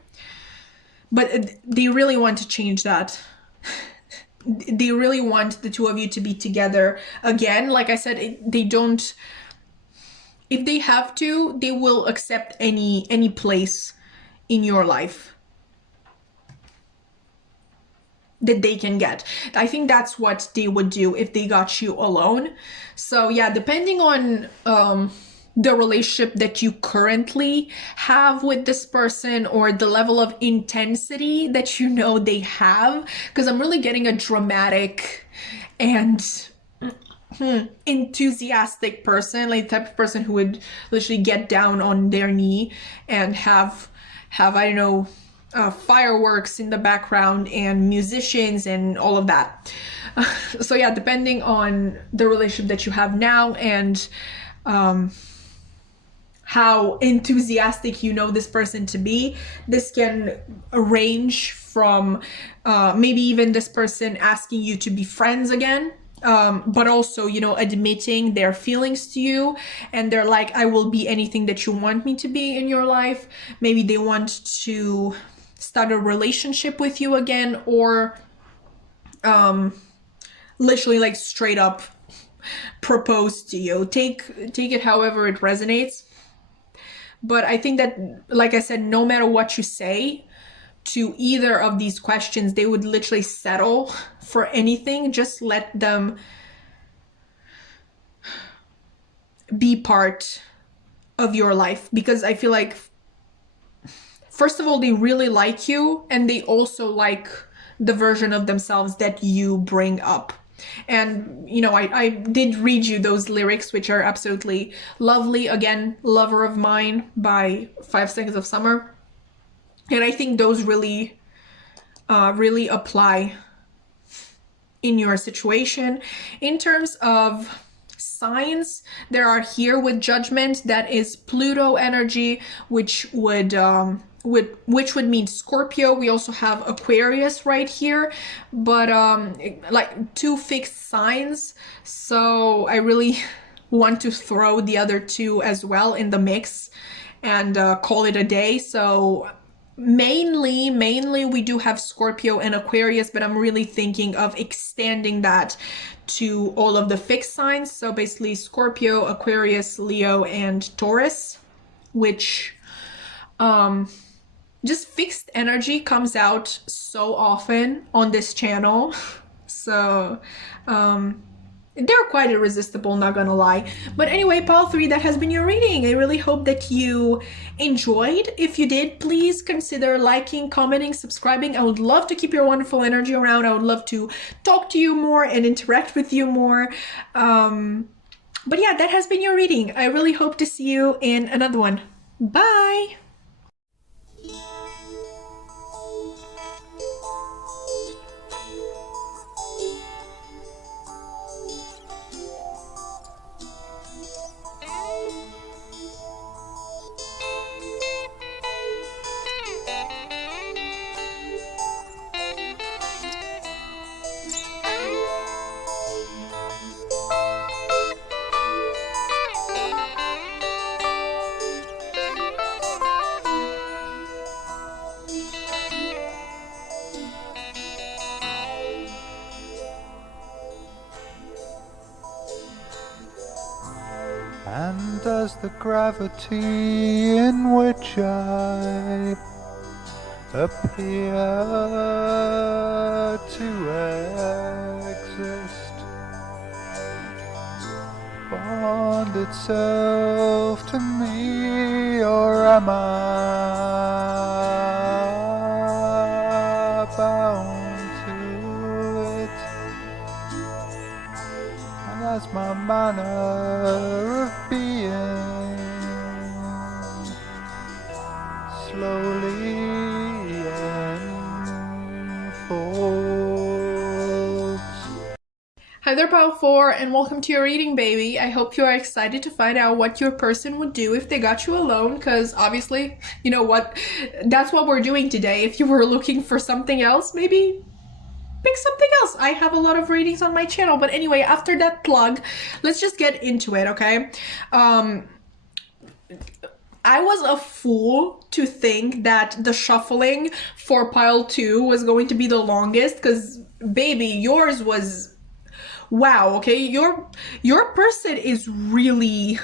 But they really want to change that. they really want the two of you to be together again. Like I said, they don't, if they have to, they will accept any place in your life that they can get. I think that's what they would do if they got you alone. So yeah, depending on the relationship that you currently have with this person, or the level of intensity that you know they have, because I'm really getting a dramatic and enthusiastic person, like the type of person who would literally get down on their knee and have I don't know, fireworks in the background and musicians and all of that. So yeah, depending on the relationship that you have now and how enthusiastic you know this person to be, this can range from maybe even this person asking you to be friends again, but also, you know, admitting their feelings to you, and they're like, I will be anything that you want me to be in your life. Maybe they want to start a relationship with you again, or literally like straight up propose to you. Take it however it resonates. But I think that, like I said, no matter what you say to either of these questions, they would literally settle for anything. Just let them be part of your life, because I feel like, first of all, they really like you, and they also like the version of themselves that you bring up. And, you know, I did read you those lyrics, which are absolutely lovely. Again, Lover of Mine by 5 Seconds of Summer. And I think those really, really apply in your situation. In terms of signs, there are here with Judgment, that is Pluto energy, which would mean Scorpio. We also have Aquarius right here, but like 2 fixed signs. So I really want to throw the other 2 as well in the mix and call it a day. So mainly we do have Scorpio and Aquarius, but I'm really thinking of extending that to all of the fixed signs. So basically Scorpio, Aquarius, Leo, and Taurus, which just fixed energy comes out so often on this channel. So they're quite irresistible, not gonna lie. But anyway, pile 3, that has been your reading. I really hope that you enjoyed. If you did, please consider liking, commenting, subscribing. I would love to keep your wonderful energy around. I would love to talk to you more and interact with you more. But yeah, that has been your reading. I really hope to see you in another one. Bye! And does the gravity in which I appear to exist bond itself to me, or am I bound to it? And that's my manner of being, slowly unfolds. Hi there, Pile 4, and welcome to your reading, baby. I hope you are excited to find out what your person would do if they got you alone, because obviously, you know what, that's what we're doing today. If you were looking for something else, maybe pick something else. I have a lot of readings on my channel, but anyway, after that plug, let's just get into it, okay? I was a fool to think that the shuffling for pile 2 was going to be the longest, because baby, yours was wow. Okay, your person is really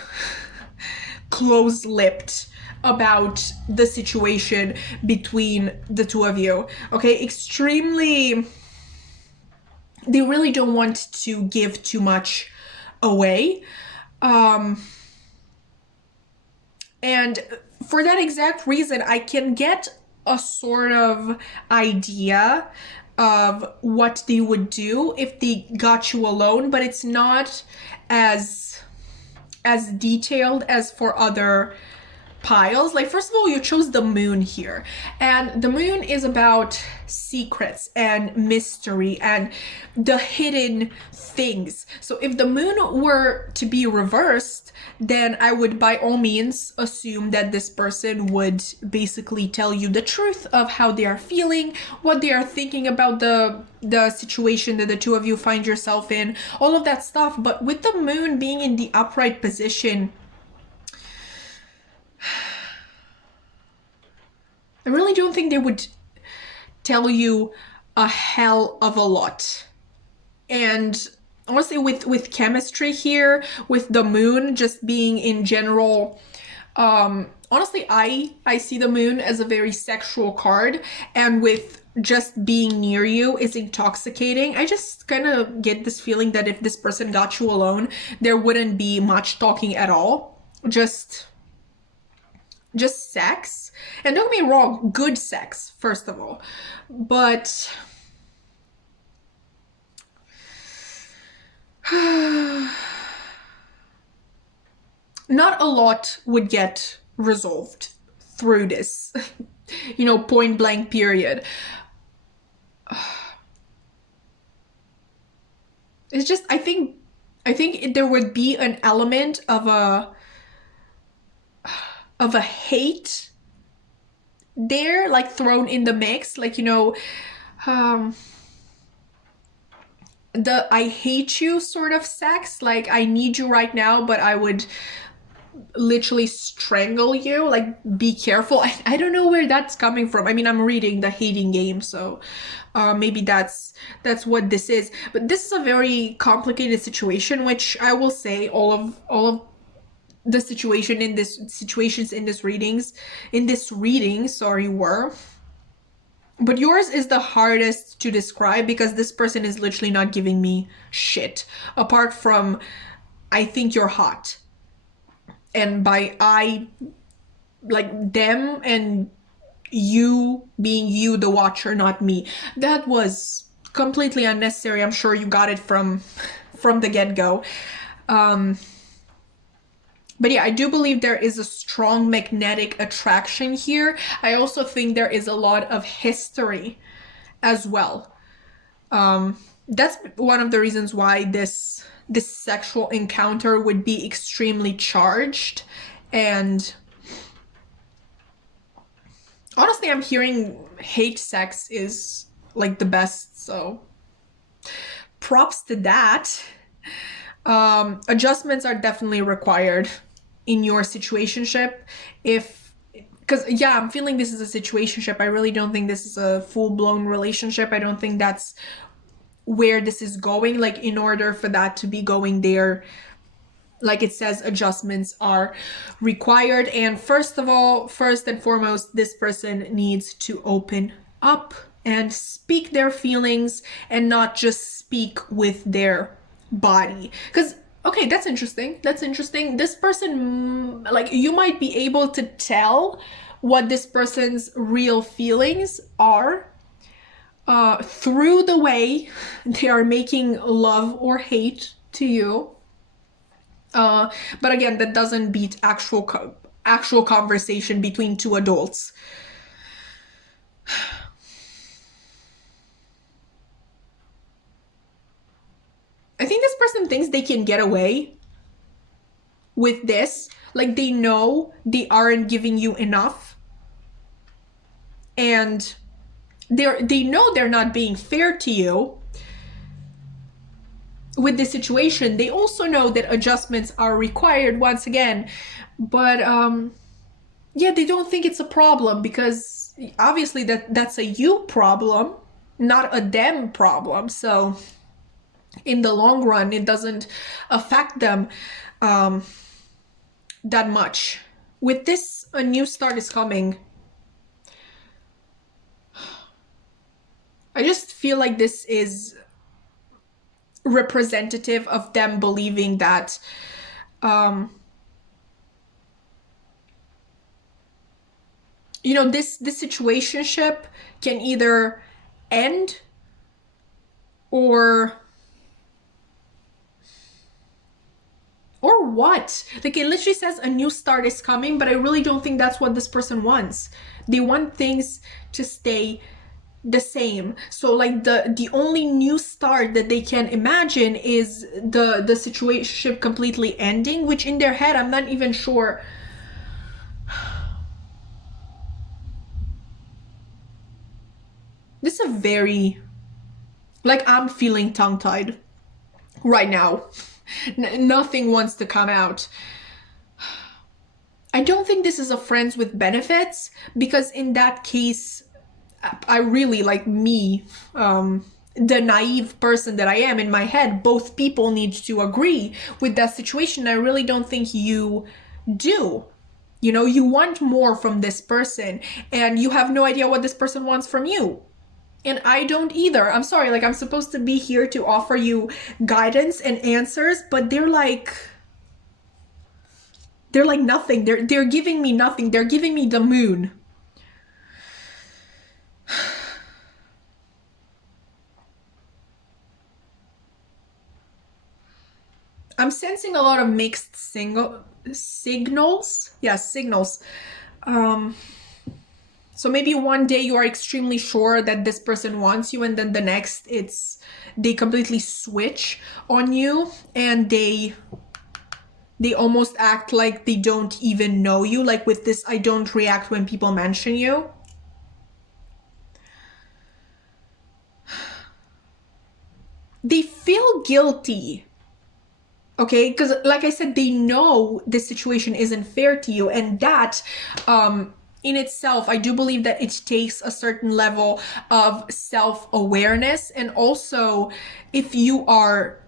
close-lipped about the situation between the two of you. Okay, extremely, they really don't want to give too much away. And for that exact reason, I can get a sort of idea of what they would do if they got you alone, but it's not as detailed as for other piles. Like, first of all, you chose the moon here, and the moon is about secrets and mystery and the hidden things. So if the moon were to be reversed, then I would by all means assume that this person would basically tell you the truth of how they are feeling, what they are thinking about the situation that the two of you find yourself in, all of that stuff. But with the moon being in the upright position, I really don't think they would tell you a hell of a lot. And honestly, with chemistry here, with the moon just being in general, honestly, I see the moon as a very sexual card, and with just being near you is intoxicating. I just kind of get this feeling that if this person got you alone, there wouldn't be much talking at all. Just sex. And don't get me wrong, good sex, first of all. But not a lot would get resolved through this, point blank period. It's just, I think there would be an element of a hate there, like, thrown in the mix, like, the I hate you sort of sex, like, I need you right now, but I would literally strangle you, like, be careful. I don't know where that's coming from. I mean, I'm reading The Hating Game, so maybe that's what this is. But this is a very complicated situation, which I will say all of the situations in this reading, were. But yours is the hardest to describe because this person is literally not giving me shit. Apart from, I think you're hot. And by I, like, them and you being you, the watcher, not me. That was completely unnecessary. I'm sure you got it from the get-go. But yeah, I do believe there is a strong magnetic attraction here. I also think there is a lot of history as well. That's one of the reasons why this sexual encounter would be extremely charged. And honestly, I'm hearing hate sex is like the best, so props to that. Adjustments are definitely required in your situationship, because yeah, I'm feeling this is a situationship. I really don't think this is a full-blown relationship. I don't think that's where this is going. Like, in order for that to be going there, like it says, adjustments are required. And first and foremost, this person needs to open up and speak their feelings and not just speak with their body. Because okay, that's interesting. This person, like, you might be able to tell what this person's real feelings are through the way they are making love or hate to you. But again, that doesn't beat actual conversation between two adults. I think this person thinks they can get away with this. Like, they know they aren't giving you enough. And they know they're not being fair to you with this situation. They also know that adjustments are required once again. But yeah, they don't think it's a problem because obviously that's a you problem, not a them problem. So in the long run, it doesn't affect them that much. With this, a new start is coming. I just feel like this is representative of them believing that you know, this situationship can either end or what? Like, it literally says a new start is coming, but I really don't think that's what this person wants. They want things to stay the same. So like the only new start that they can imagine is the situationship completely ending, which in their head, I'm not even sure. This is a very, like, I'm feeling tongue-tied right now. Nothing wants to come out. I don't think this is a friends with benefits, because in that case, I really, like me, the naive person that I am in my head, both people need to agree with that situation. I really don't think you do. You know, you want more from this person and you have no idea what this person wants from you. And I don't either. I'm sorry, like, I'm supposed to be here to offer you guidance and answers, but they're like nothing. They're giving me nothing. They're giving me the moon. I'm sensing a lot of mixed signals. Yeah, signals. So maybe one day you are extremely sure that this person wants you, and then the next they completely switch on you, and they almost act like they don't even know you. Like with this, I don't react when people mention you. They feel guilty. Okay, because like I said, they know this situation isn't fair to you, and that in itself, I do believe that it takes a certain level of self-awareness. And also, if you are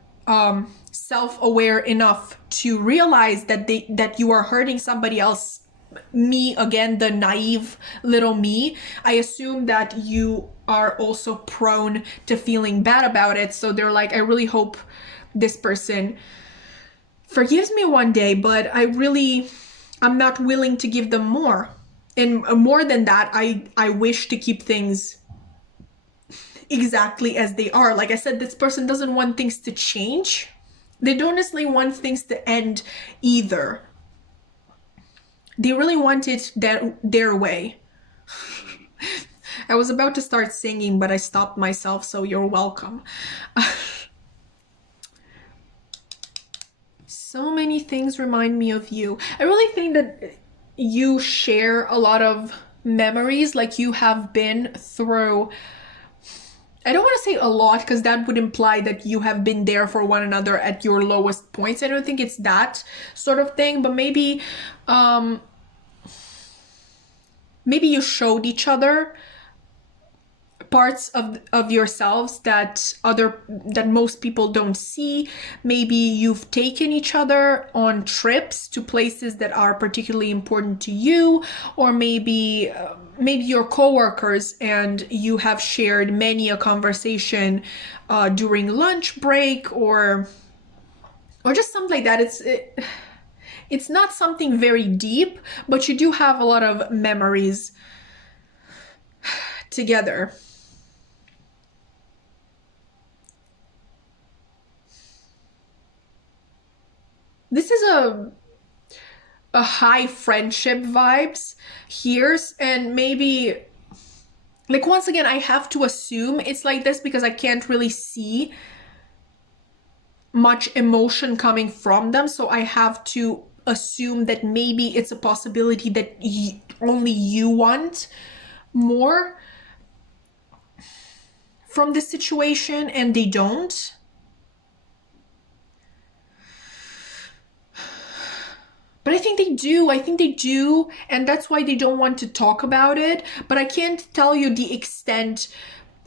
self-aware enough to realize that you are hurting somebody else, me again, the naive little me, I assume that you are also prone to feeling bad about it. So they're like, I really hope this person forgives me one day, but I'm not willing to give them more. And more than that, I wish to keep things exactly as they are. Like I said, this person doesn't want things to change. They don't necessarily want things to end either. They really want it their way. I was about to start singing, but I stopped myself, so you're welcome. So many things remind me of you. I really think that you share a lot of memories, like you have been through, I don't want to say a lot, because that would imply that you have been there for one another at your lowest points. I don't think it's that sort of thing, but maybe you showed each other parts of yourselves that most people don't see. Maybe you've taken each other on trips to places that are particularly important to you, or maybe you're coworkers and you have shared many a conversation during lunch break, or just something like that. It's not something very deep, but you do have a lot of memories together. This is a high friendship vibes here, and maybe, like, once again, I have to assume it's like this because I can't really see much emotion coming from them, so I have to assume that maybe it's a possibility that only you want more from this situation and they don't. But I think they do, and that's why they don't want to talk about it. But I can't tell you the extent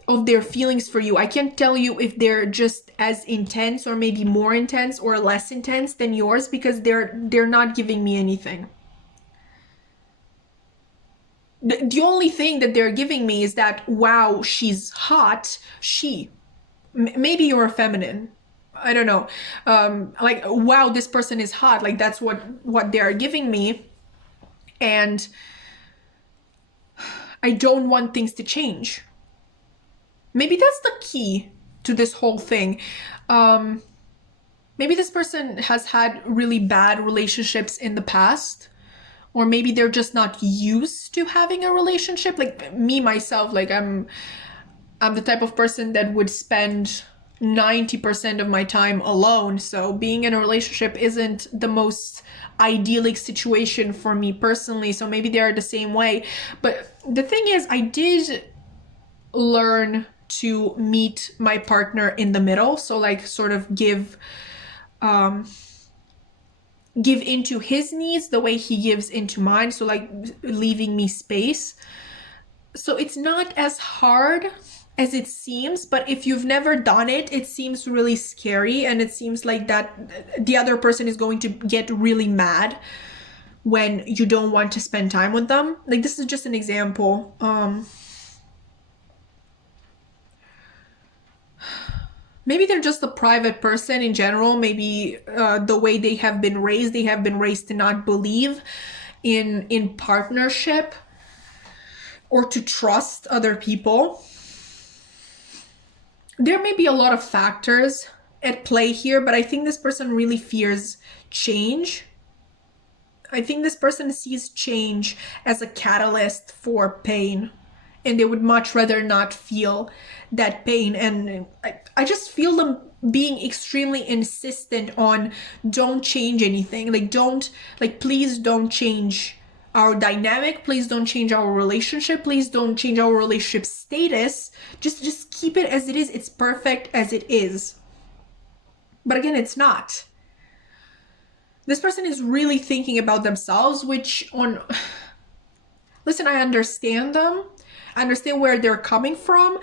of their feelings for you. I can't tell you if they're just as intense or maybe more intense or less intense than yours, because they're not giving me anything. The only thing that they're giving me is that, wow, she's hot. Maybe you're feminine, I don't know, like, wow, this person is hot. Like, that's what they're giving me, and I don't want things to change. Maybe that's the key to this whole thing. Maybe this person has had really bad relationships in the past, or maybe they're just not used to having a relationship. Like me, myself, like I'm the type of person that would spend 90% of my time alone. So being in a relationship isn't the most idyllic situation for me personally. So maybe they are the same way. But the thing is, I did learn to meet my partner in the middle. So like sort of give into his needs the way he gives into mine. So like leaving me space. So it's not as hard as it seems, but if you've never done it, it seems really scary, and it seems like that the other person is going to get really mad when you don't want to spend time with them. Like, this is just an example. Maybe they're just a private person in general. Maybe the way they have been raised to not believe in partnership or to trust other people. There may be a lot of factors at play here, but I think this person really fears change. I think this person sees change as a catalyst for pain, and they would much rather not feel that pain. And I just feel them being extremely insistent on, don't change anything. Like, please don't change our dynamic. Please don't change our relationship. Please don't change our relationship status. Just keep it as it is. It's perfect as it is. But again, it's not. This person is really thinking about themselves, listen, I understand them. I understand where they're coming from.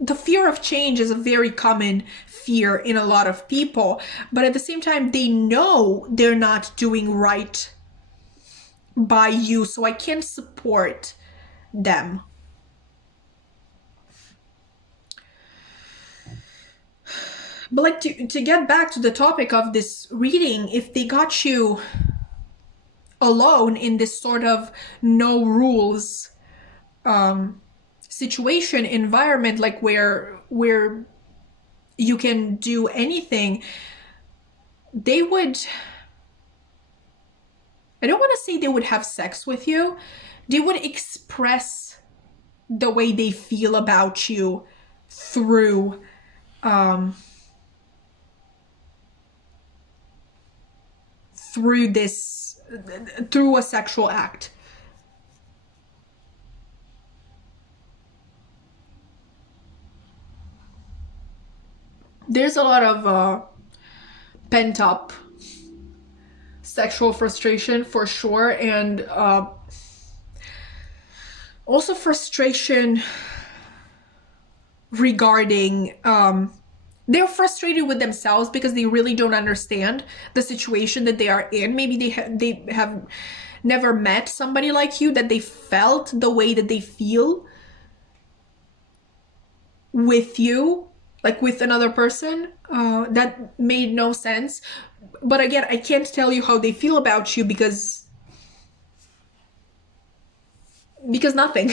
The fear of change is a very common fear in a lot of people, but at the same time, they know they're not doing right by you, so I can't support them. But like, to get back to the topic of this reading, if they got you alone in this sort of no rules situation, environment, like where you can do anything, they would, I don't want to say they would have sex with you. They would express the way they feel about you through through a sexual act. There's a lot of pent up sexual frustration for sure, and also frustration regarding they're frustrated with themselves because they really don't understand the situation that they are in. Maybe they have never met somebody like you, that they felt the way that they feel with you, like with another person. That made no sense. But again, I can't tell you how they feel about you because nothing.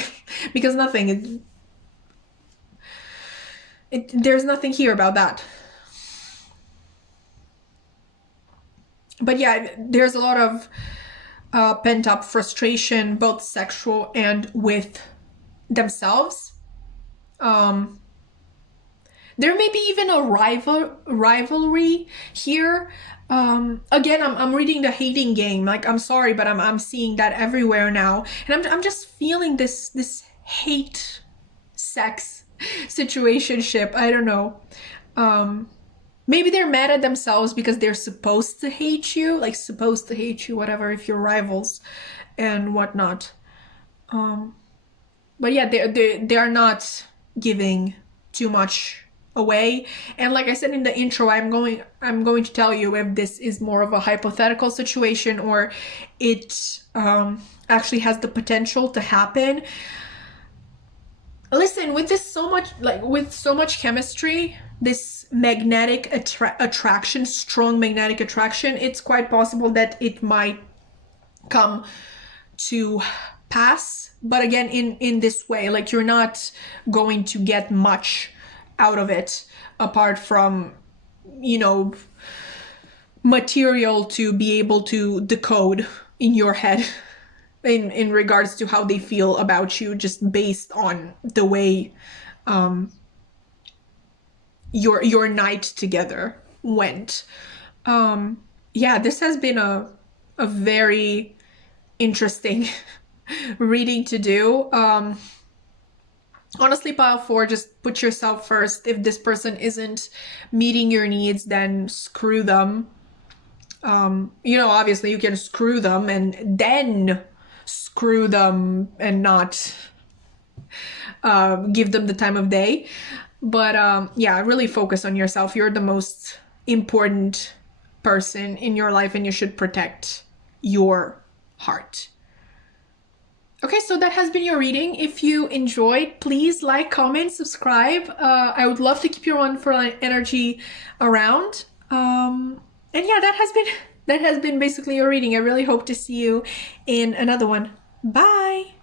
Because nothing. There's nothing here about that. But yeah, there's a lot of pent up frustration, both sexual and with themselves. There may be even a rivalry here. Again, I'm reading the hating game. Like, I'm sorry, but I'm seeing that everywhere now, and I'm just feeling this hate sex situationship. I don't know. Maybe they're mad at themselves because they're supposed to hate you, whatever, if you're rivals and whatnot. but yeah, they are not giving too much away. And like I said in the intro, I'm going to tell you if this is more of a hypothetical situation or it actually has the potential to happen. Listen, with this so much, like with so much chemistry, this magnetic attraction, strong magnetic attraction, it's quite possible that it might come to pass. But again, in this way, like you're not going to get much out of it apart from, you know, material to be able to decode in your head in regards to how they feel about you, just based on the way your night together went. Yeah, this has been a very interesting reading to do. Honestly, pile 4, just put yourself first. If this person isn't meeting your needs, then screw them. You know, obviously you can screw them and then screw them and not give them the time of day. But yeah, really focus on yourself. You're the most important person in your life and you should protect your heart. Okay, so that has been your reading. If you enjoyed, please like, comment, subscribe. I would love to keep your wonderful energy around. And yeah, that has been basically your reading. I really hope to see you in another one. Bye!